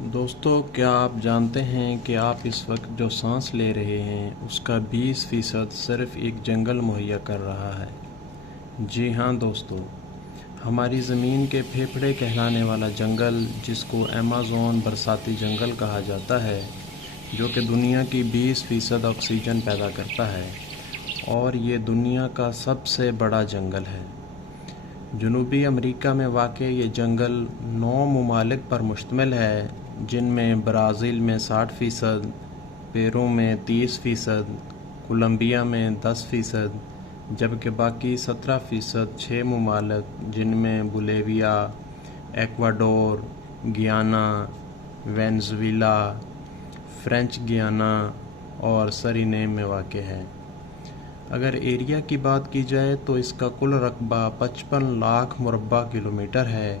دوستو، کیا آپ جانتے ہیں کہ آپ اس وقت جو سانس لے رہے ہیں اس کا 20% صرف ایک جنگل مہیا کر رہا ہے؟ جی ہاں دوستو، ہماری زمین کے پھیپھڑے کہلانے والا جنگل، جس کو ایمیزون برساتی جنگل کہا جاتا ہے، جو کہ دنیا کی 20% آکسیجن پیدا کرتا ہے، اور یہ دنیا کا سب سے بڑا جنگل ہے۔ جنوبی امریکہ میں واقع یہ جنگل 9 ممالک پر مشتمل ہے، جن میں برازیل میں 60%، پیرو میں 30%، کولمبیا میں 10%، جبکہ باقی 17% 6 ممالک جن میں Bolivia, Ecuador, Guyana, Venezuela, French Guiana اور سرینیم میں واقع ہے۔ اگر ایریا کی بات کی جائے تو اس کا کل رقبہ 55 لاکھ مربع کلومیٹر ہے۔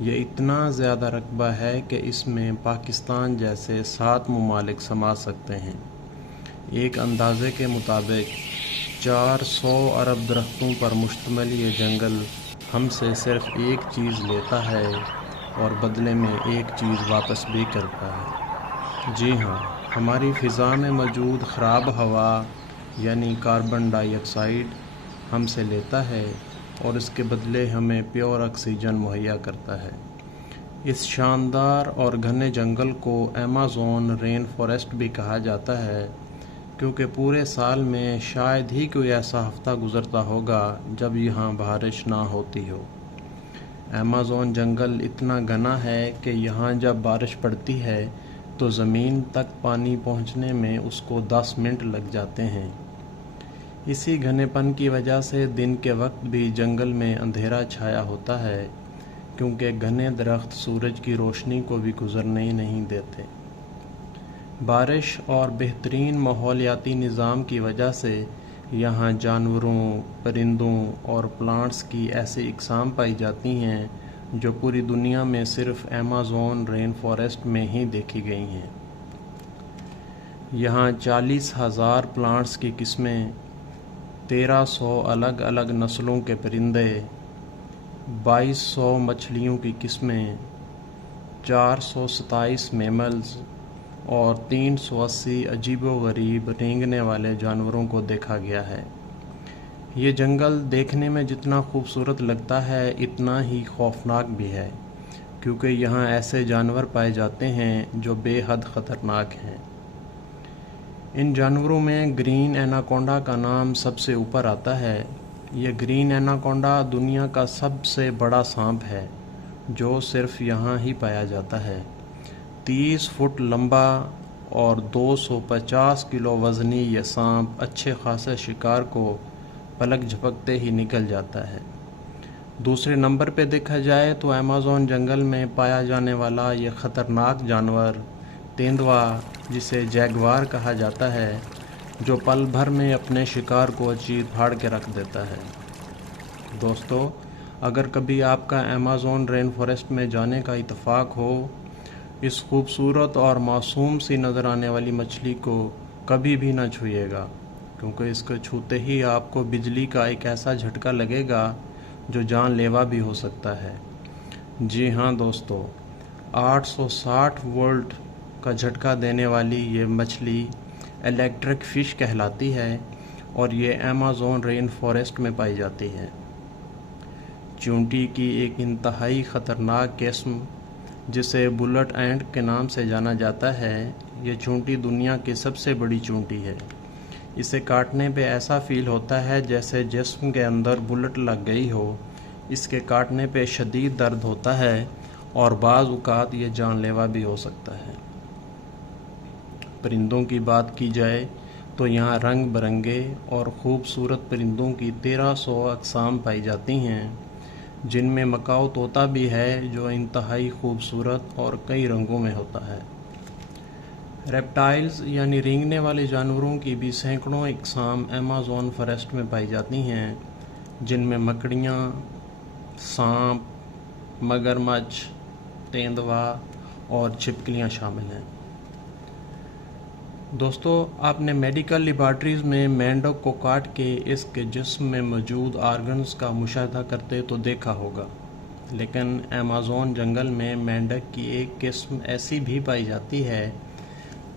یہ اتنا زیادہ رقبہ ہے کہ اس میں پاکستان جیسے 7 ممالک سما سکتے ہیں۔ ایک اندازے کے مطابق 400 ارب درختوں پر مشتمل یہ جنگل ہم سے صرف ایک چیز لیتا ہے اور بدلے میں ایک چیز واپس بھی کرتا ہے۔ جی ہاں، ہماری فضا میں موجود خراب ہوا یعنی کاربن ڈائی آکسائیڈ ہم سے لیتا ہے اور اس کے بدلے ہمیں پیور آکسیجن مہیا کرتا ہے۔ اس شاندار اور گھنے جنگل کو ایمیزون رین فارسٹ بھی کہا جاتا ہے، کیونکہ پورے سال میں شاید ہی کوئی ایسا ہفتہ گزرتا ہوگا جب یہاں بارش نہ ہوتی ہو۔ ایمیزون جنگل اتنا گھنا ہے کہ یہاں جب بارش پڑتی ہے تو زمین تک پانی پہنچنے میں اس کو 10 منٹ لگ جاتے ہیں۔ اسی گھنے پن کی وجہ سے دن کے وقت بھی جنگل میں اندھیرا چھایا ہوتا ہے، کیونکہ گھنے درخت سورج کی روشنی کو بھی گزرنے ہی نہیں دیتے۔ بارش اور بہترین ماحولیاتی نظام کی وجہ سے یہاں جانوروں، پرندوں اور پلانٹس کی ایسی اقسام پائی جاتی ہیں جو پوری دنیا میں صرف ایمیزون رین فارسٹ میں ہی دیکھی گئی ہیں۔ یہاں 40,000 پلانٹس کی قسمیں، 1300 الگ الگ نسلوں کے پرندے، 2200 مچھلیوں کی قسمیں، 427 میملز اور 380 عجیب و غریب رینگنے والے جانوروں کو دیکھا گیا ہے۔ یہ جنگل دیکھنے میں جتنا خوبصورت لگتا ہے اتنا ہی خوفناک بھی ہے، کیونکہ یہاں ایسے جانور پائے جاتے ہیں جو بے حد خطرناک ہیں۔ ان جانوروں میں گرین ایناکونڈا کا نام سب سے اوپر آتا ہے۔ یہ گرین ایناکونڈا دنیا کا سب سے بڑا سانپ ہے، جو صرف یہاں ہی پایا جاتا ہے۔ 30 فٹ لمبا اور 250 کلو وزنی یہ سانپ اچھے خاصے شکار کو پلک جھپکتے ہی نگل جاتا ہے۔ دوسرے نمبر پہ دیکھا جائے تو ایمیزون جنگل میں پایا جانے والا یہ خطرناک جانور تیندوا، جسے جیگوار کہا جاتا ہے، جو پل بھر میں اپنے شکار کو چیر پھاڑ کے رکھ دیتا ہے۔ دوستو، اگر کبھی آپ کا ایمیزون رین فارسٹ میں جانے کا اتفاق ہو، اس خوبصورت اور معصوم سی نظر آنے والی مچھلی کو کبھی بھی نہ چھوئیے گا، کیونکہ اس کو چھوتے ہی آپ کو بجلی کا ایک ایسا جھٹکا لگے گا جو جان لیوا بھی ہو سکتا ہے۔ جی ہاں دوستو، 860 وولٹ کا جھٹکا دینے والی یہ مچھلی الیکٹرک فش کہلاتی ہے اور یہ ایمیزون رین فارسٹ میں پائی جاتی ہے۔ چونٹی کی ایک انتہائی خطرناک قسم، جسے بلٹ اینٹ کے نام سے جانا جاتا ہے، یہ چونٹی دنیا کی سب سے بڑی چونٹی ہے۔ اسے کاٹنے پہ ایسا فیل ہوتا ہے جیسے جسم کے اندر بلٹ لگ گئی ہو۔ اس کے کاٹنے پہ شدید درد ہوتا ہے اور بعض اوقات یہ جان لیوا بھی ہو سکتا ہے۔ پرندوں کی بات کی جائے تو یہاں رنگ برنگے اور خوبصورت پرندوں کی 1300 اقسام پائی جاتی ہیں، جن میں مکاؤ طوطا بھی ہے جو انتہائی خوبصورت اور کئی رنگوں میں ہوتا ہے۔ ریپٹائلز یعنی رینگنے والے جانوروں کی بھی سینکڑوں اقسام ایمیزون فارسٹ میں پائی جاتی ہیں، جن میں مکڑیاں، سانپ، مگرمچھ، تیندوا اور چھپکلیاں شامل ہیں۔ دوستو، آپ نے میڈیکل لیبارٹریز میں مینڈک کو کاٹ کے اس کے جسم میں موجود آرگنز کا مشاہدہ کرتے تو دیکھا ہوگا۔ لیکن ایمیزون جنگل میں مینڈک کی ایک قسم ایسی بھی پائی جاتی ہے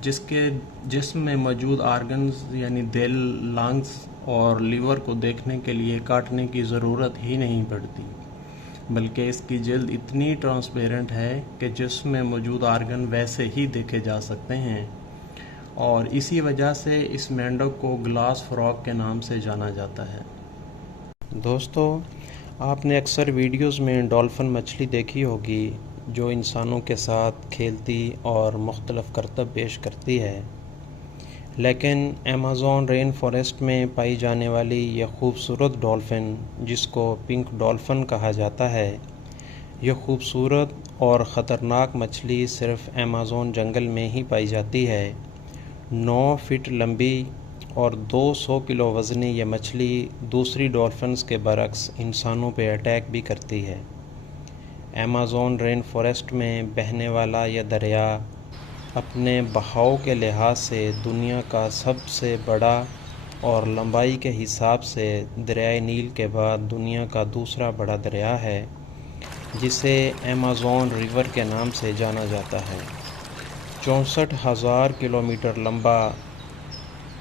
جس کے جسم میں موجود آرگنز یعنی دل، لنگز اور لیور کو دیکھنے کے لیے کاٹنے کی ضرورت ہی نہیں پڑتی، بلکہ اس کی جلد اتنی ٹرانسپیرنٹ ہے کہ جسم میں موجود آرگن ویسے ہی دیکھے جا سکتے ہیں، اور اسی وجہ سے اس مینڈک کو گلاس فراگ کے نام سے جانا جاتا ہے۔ دوستو، آپ نے اکثر ویڈیوز میں ڈولفن مچھلی دیکھی ہوگی جو انسانوں کے ساتھ کھیلتی اور مختلف کرتب پیش کرتی ہے، لیکن ایمیزون رین فارسٹ میں پائی جانے والی یہ خوبصورت ڈولفن، جس کو پنک ڈولفن کہا جاتا ہے، یہ خوبصورت اور خطرناک مچھلی صرف ایمیزون جنگل میں ہی پائی جاتی ہے۔ 9 فٹ لمبی اور 200 کلو وزنی یہ مچھلی دوسری ڈولفنز کے برعکس انسانوں پہ اٹیک بھی کرتی ہے۔ ایمیزون رین فارسٹ میں بہنے والا یہ دریا اپنے بہاؤ کے لحاظ سے دنیا کا سب سے بڑا اور لمبائی کے حساب سے دریائے نیل کے بعد دنیا کا دوسرا بڑا دریا ہے، جسے ایمیزون ریور کے نام سے جانا جاتا ہے۔ 64,000 کلومیٹر لمبا،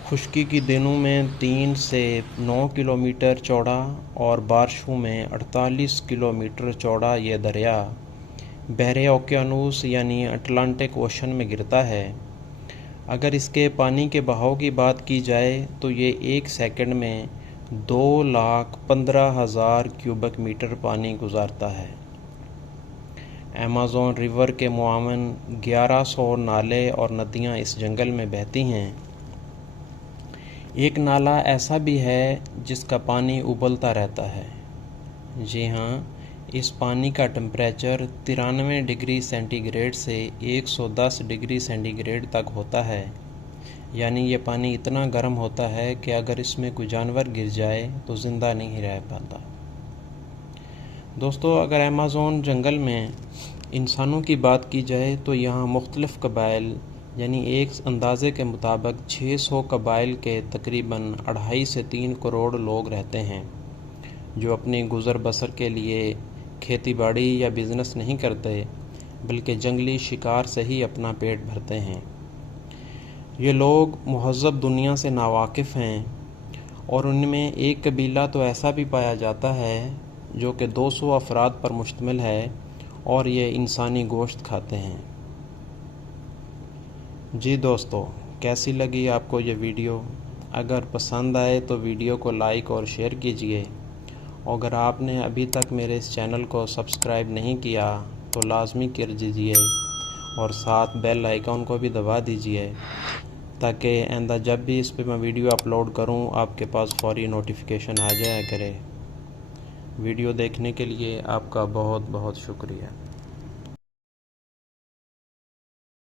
خشکی کے دنوں میں 3 سے 9 کلومیٹر چوڑا اور بارشوں میں 48 کلومیٹر چوڑا یہ دریا بحر اوقیانوس یعنی اٹلانٹک اوشن میں گرتا ہے۔ اگر اس کے پانی کے بہاؤ کی بات کی جائے تو یہ ایک سیکنڈ میں 2,15,000 کیوبک میٹر پانی گزارتا ہے۔ ایمیزون ریور کے معاون 1100 نالے اور ندیاں اس جنگل میں بہتی ہیں۔ ایک نالہ ایسا بھی ہے جس کا پانی ابلتا رہتا ہے۔ جی ہاں، اس پانی کا ٹمپریچر 93 ڈگری سینٹی گریڈ سے 110 ڈگری سینٹی گریڈ تک ہوتا ہے، یعنی یہ پانی اتنا گرم ہوتا ہے کہ اگر اس میں کوئی جانور گر جائے تو زندہ نہیں رہ پاتا۔ دوستو، اگر ایمیزون جنگل میں انسانوں کی بات کی جائے تو یہاں مختلف قبائل، یعنی ایک اندازے کے مطابق 600 قبائل کے تقریباً 2.5 سے 3 کروڑ لوگ رہتے ہیں، جو اپنی گزر بسر کے لیے کھیتی باڑی یا بزنس نہیں کرتے، بلکہ جنگلی شکار سے ہی اپنا پیٹ بھرتے ہیں۔ یہ لوگ مہذب دنیا سے ناواقف ہیں، اور ان میں ایک قبیلہ تو ایسا بھی پایا جاتا ہے جو کہ 200 افراد پر مشتمل ہے، اور یہ انسانی گوشت کھاتے ہیں۔ جی دوستو، کیسی لگی آپ کو یہ ویڈیو؟ اگر پسند آئے تو ویڈیو کو لائک اور شیئر کیجئے، اور اگر آپ نے ابھی تک میرے اس چینل کو سبسکرائب نہیں کیا تو لازمی کر دیجئے، اور ساتھ بیل آئیکن کو بھی دبا دیجئے، تاکہ آئندہ جب بھی اس پہ میں ویڈیو اپلوڈ کروں آپ کے پاس فوری نوٹیفیکیشن آ جایا کرے۔ ویڈیو دیکھنے کے لیے آپ کا بہت بہت شکریہ۔